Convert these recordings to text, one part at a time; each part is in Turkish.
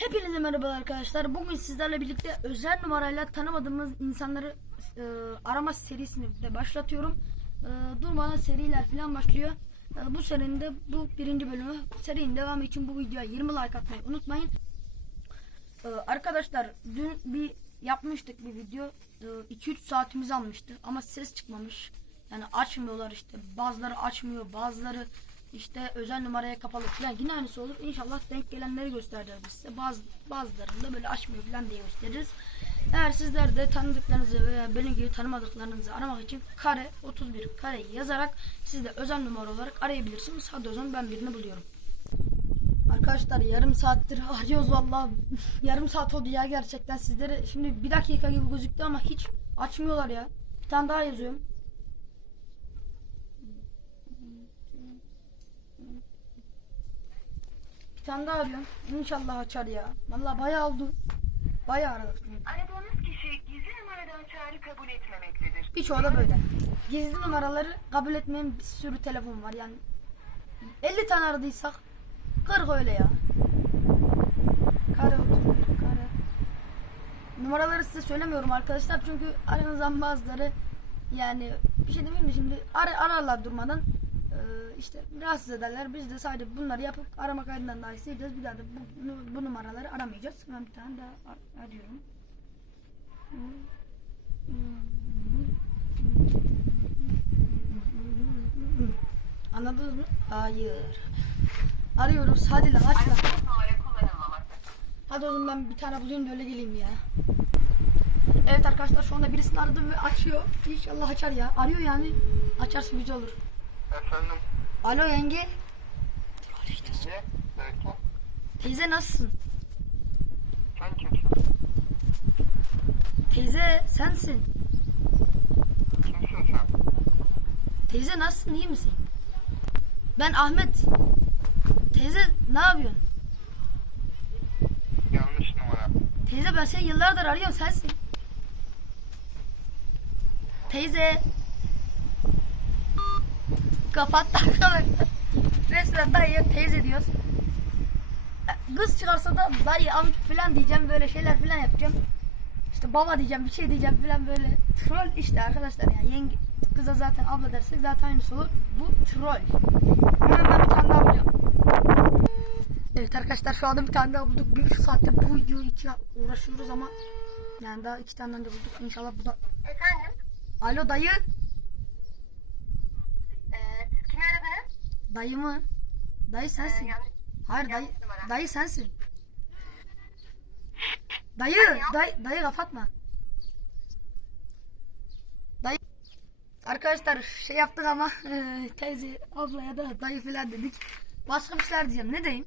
Hepinize merhabalar arkadaşlar. Bugün sizlerle birlikte özel numarayla tanımadığımız insanları e, arama serisini de başlatıyorum. E, durmadan seriler falan başlıyor. E, bu serinin de bu birinci bölümü. Serinin devamı için bu videoya 20 like atmayı unutmayın. E, arkadaşlar dün bir yapmıştık bir video. 2-3 saatimizi almıştı ama ses çıkmamış. Yani açmıyorlar işte. Bazıları açmıyor, bazıları işte özel numaraya kapalı falan yine aynısı olur. İnşallah denk gelenleri göstereceğiz biz size. Bazı, bazılarında böyle açmıyor falan diye gösteririz. Eğer sizler de tanıdıklarınızı veya benim gibi tanımadıklarınızı aramak için kare 31 kareyi yazarak siz de özel numara olarak arayabilirsiniz. Hadi o zaman ben birini buluyorum. Arkadaşlar yarım saattir arıyoruz vallahi. yarım saat oldu ya gerçekten sizlere. Şimdi bir dakika gibi gözüktü ama hiç açmıyorlar ya. Bir tane daha yazıyorum. Bir tane daha arıyorum. İnşallah açar ya. Vallahi bayağı oldu. Bayağı aradık çünkü. Aradığınız kişi gizli numaradan çağrı kabul etmemektedir. Birçoğu da böyle. Gizli numaraları kabul etmeyen bir sürü telefon var yani. 50 tane aradıysak 40 öyle ya. Kare 31 kare. Numaraları size söylemiyorum arkadaşlar çünkü aranızdan bazıları yani bir şey demeyeyim de şimdi ar ararlar durmadan işte rahatsız ederler. Biz de sadece bunları yapıp arama kaydından daha isteyeceğiz. Bir daha da bu, bu, numaraları aramayacağız. Ben bir tane daha ar- arıyorum. Anladınız mı? Hayır. Arıyoruz. Hadi lan aç lan. Hadi o zaman ben bir tane bulayım da öyle geleyim ya. Evet arkadaşlar şu anda birisini aradım ve açıyor. İnşallah açar ya. Arıyor yani. Açarsa güzel olur. Efendim, Alo yenge. niye? Derken, Teyze nasılsın? sen kimsin? Teyze sensin. Kimsin sen? Teyze nasılsın iyi misin? Ben Ahmet. Teyze ne yapıyorsun? Yanlış numara. Teyze ben seni yıllardır arıyorum sensin. Teyze. Kapattı arkadaşlar. Resmen dayıya teyze diyoruz. Kız çıkarsa da dayı amca falan diyeceğim böyle şeyler falan yapacağım. İşte baba diyeceğim bir şey diyeceğim falan böyle. Troll işte arkadaşlar yani yenge kıza zaten abla dersek zaten aynısı olur. Bu troll. Hemen ben bir tane daha buluyorum. Evet arkadaşlar şu anda bir tane daha bulduk. Bir saatte bu video için uğraşıyoruz ama yani daha iki tane önce bulduk. İnşallah bu da... Efendim, Alo dayı. e, siz kimi aradınız? Dayı mı? Dayı sensin. E, yanlış, Hayır dayı, yanlış numara. dayı sensin. Dayı, dayı, dayı kapatma. Dayı. Arkadaşlar şey yaptık ama e, teyze, abla ya da dayı falan dedik. Başka bir şeyler diyeceğim. Ne diyeyim?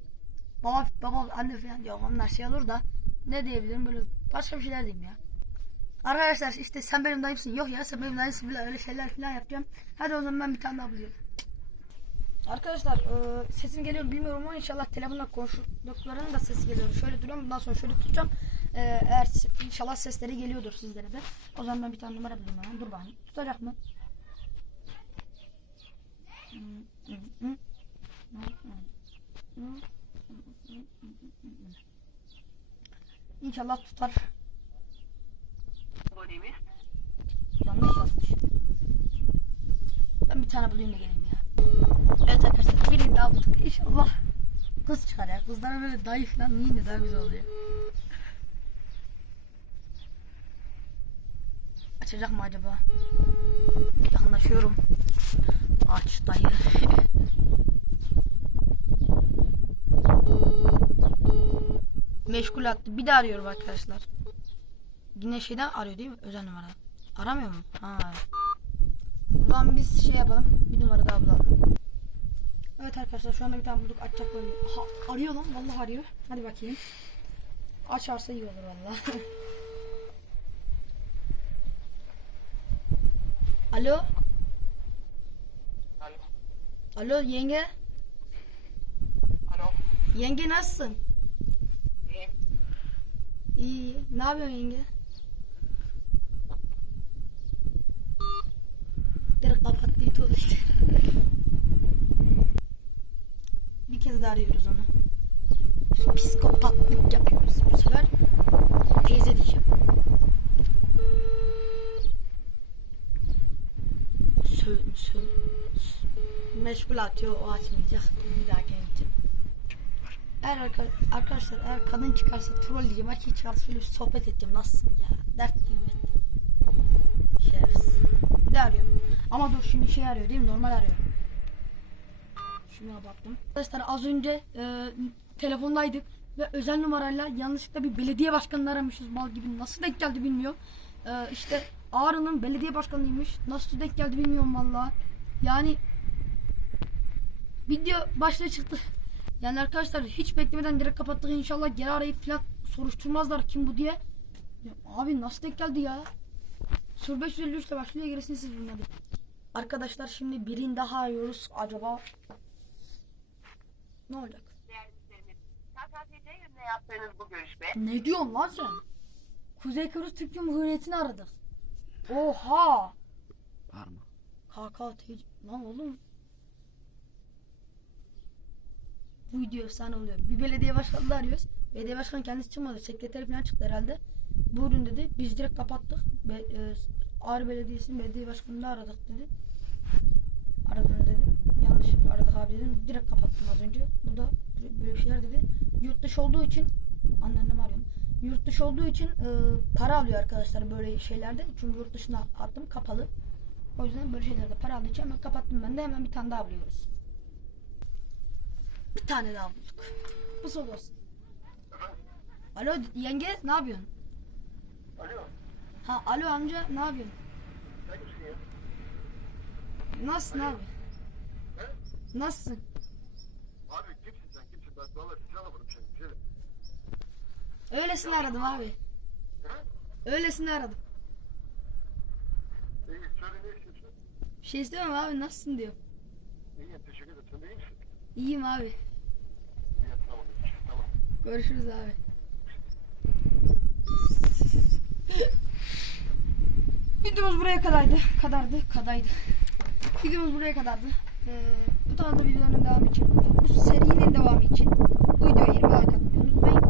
Baba, baba, anne falan yok onlar şey olur da ne diyebilirim böyle başka bir şeyler diyeyim ya. Arkadaşlar işte sen benim dayımsın. Yok ya sen benim dayımsın bile öyle şeyler falan yapacağım. Hadi o zaman ben bir tane daha buluyorum. Arkadaşlar e, sesim geliyor bilmiyorum ama inşallah telefonla konuştuklarının da sesi geliyor. Şöyle duruyorum bundan sonra şöyle tutacağım. E, eğer inşallah sesleri geliyordur sizlere de. O zaman ben bir tane numara bulayım hemen. Dur bakayım. Tutacak mı? İnşallah tutar. Yanlış yazmış. Ben bir tane bulayım da geleyim. Evet arkadaşlar birini daha bulduk. İnşallah kız çıkar ya. Kızlara böyle dayı falan yiyince daha güzel oluyor. Açacak mı acaba? Yakınlaşıyorum. Aç dayı. Meşgul attı. Bir daha arıyorum arkadaşlar. Yine şeyden arıyor değil mi? Özel numara. Aramıyor mu? Ha. Zaman biz şey yapalım. Bir numara daha bulalım. Evet arkadaşlar şu anda bir tane bulduk. Açacak böyle. Ha, arıyor lan. Vallahi arıyor. Hadi bakayım. Açarsa iyi olur vallahi. Alo. Alo. Alo yenge. Alo. Yenge nasılsın? İyiyim. İyi. Ne yapıyorsun yenge? Direkt kapattı işte kez de arıyoruz onu. Psikopatlık yapıyoruz bu sefer. Teyze diyeceğim. Söyle, söyle. Meşgul atıyor o açmayacak. Bir daha geleceğim. Eğer arka, arkadaşlar eğer kadın çıkarsa troll diyeceğim. Erkek çıkarsa şöyle bir sohbet edeceğim. Nasılsın ya? Dert gibi. Şerefsiz. Bir de arıyorum. Ama dur şimdi şey arıyor değil mi? Normal arıyor. Şuna baktım. Arkadaşlar az önce e, telefondaydık ve özel numarayla yanlışlıkla bir belediye başkanını aramışız mal gibi. Nasıl denk geldi bilmiyorum. E, işte Ağrı'nın belediye başkanıymış. Nasıl denk geldi bilmiyorum valla. Yani video başlığı çıktı. Yani arkadaşlar hiç beklemeden direkt kapattık. İnşallah geri arayıp falan soruşturmazlar kim bu diye. Ya abi nasıl denk geldi ya? 0553 ile başlıyor gerisini siz hadi. Arkadaşlar şimdi birini daha arıyoruz. Acaba ne olacak? Ne diyorsun lan sen? Kuzey Kıbrıs Türk Cumhuriyeti'ni aradık. Oha! Var mı? KKT lan oğlum. Bu video efsane oluyor. Bir belediye başkanı arıyoruz. Belediye başkanı kendisi çıkmadı. Sekreteri falan çıktı herhalde. Buyurun dedi. Biz direkt kapattık. Be, e, Ağrı Belediyesi'nin belediye başkanını aradık dedi. Aradım. Yanlış aradık abi dedim. Direkt kapattım az önce. Bu da böyle şeyler dedi. Yurt dışı olduğu için anneannemi arıyorum. Yurt dışı olduğu için e, para alıyor arkadaşlar böyle şeylerde. Çünkü yurt dışına attım kapalı. O yüzden böyle şeylerde para aldığı için hemen kapattım ben de hemen bir tane daha buluyoruz. Bir tane daha bulduk. Bu son olsun. Alo yenge ne yapıyorsun? Alo. Ha alo amca ne yapıyorsun? Kimsin ya? Nasılsın abi? Nasılsın? Abi kimsin sen kimsin? Ben valla sizi alamadım şimdi. Güzelim. Öylesine aradım abi. He? Öylesine aradım. İyi söyle ne istiyorsun? Bir şey istemem abi nasılsın diyor. İyiyim teşekkür ederim. Sen de iyi misin? İyiyim abi. İyi tamam. Tamam. Görüşürüz abi. Videomuz buraya kadardı. Kadardı. Kadaydı. Videomuz buraya kadardı. Ee, bu tarzda videoların devamı için, bu serinin devamı için bu videoya 20 like atmayı unutmayın.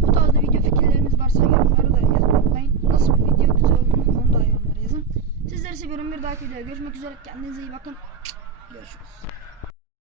Bu tarzda video fikirleriniz varsa yorumlara da yazmayı unutmayın. Nasıl bir video güzel oldu mu onu da yorumlara yazın. Sizleri seviyorum. Bir dahaki videoda görüşmek üzere. Kendinize iyi bakın. Görüşürüz.